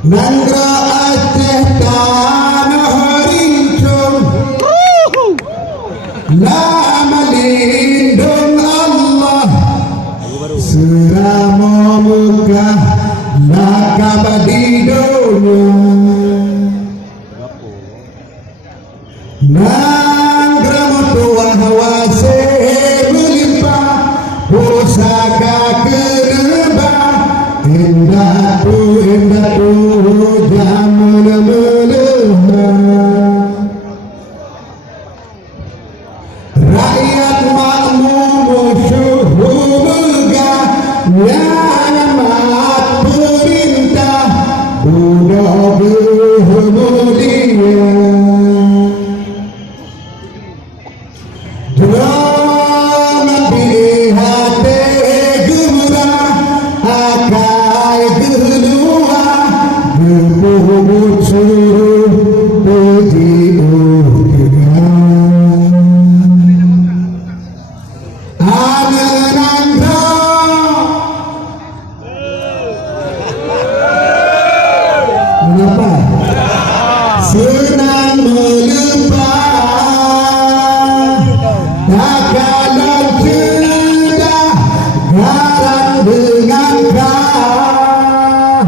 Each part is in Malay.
Nanggra Aceh tanah rincung, lama lindung Allah, serama Mekah nakab di dunia. Nanggra mutuah wase melimpah, pusaka kerebah, indah tu jamun melemah. Rakyat makmum syuhur megah, nyamat perintah, budak bermulia. Jangan dihati gemerah, akai geluah, berpubut suruh berjiuh gegar. Anananda mengapa? Senang melempah, takalan cedah, garang dengan kah,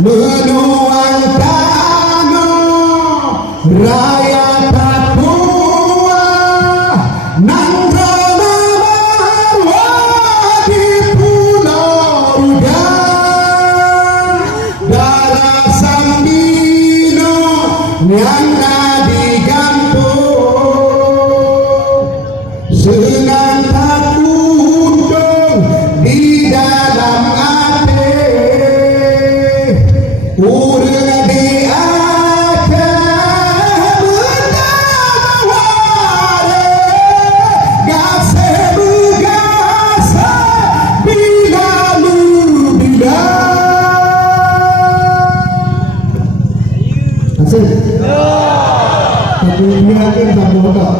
menuang tanah, raya Papua, Nanggra Marwah di Pulau Rudan, darah Sambino yang di kampung, senang tak undung di dalam hati, urang di Aceh menawari, gase begasa bila lu bilang. Asik. Tapi ini akan tak bodoh.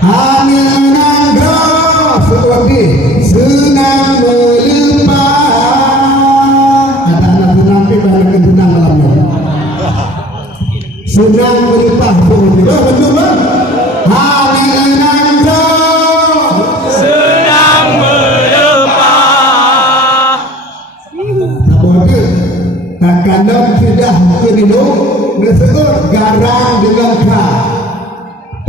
Hanya Nanggra seperti senang melimpah. Ada anak senang tapi banyak senang malamnya. Senang melimpah seperti itu. Betul kan? Hanya Nanggra senang melimpah. seperti takkan sudah keminum disebut garang dengan kah.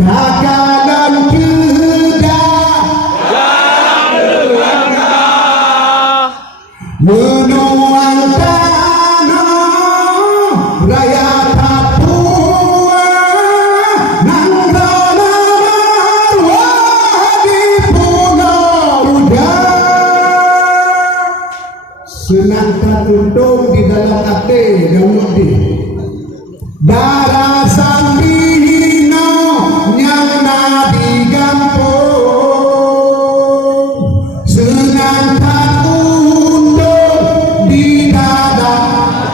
Takalan cedah, Garang dengan kah, menuang tanah, raya Papua, Nanggra Marwah di Pulau Rudan. Senang tak untung di dalam hati yang mati, darah Sambino yang di kampung, senang tak undung di dalam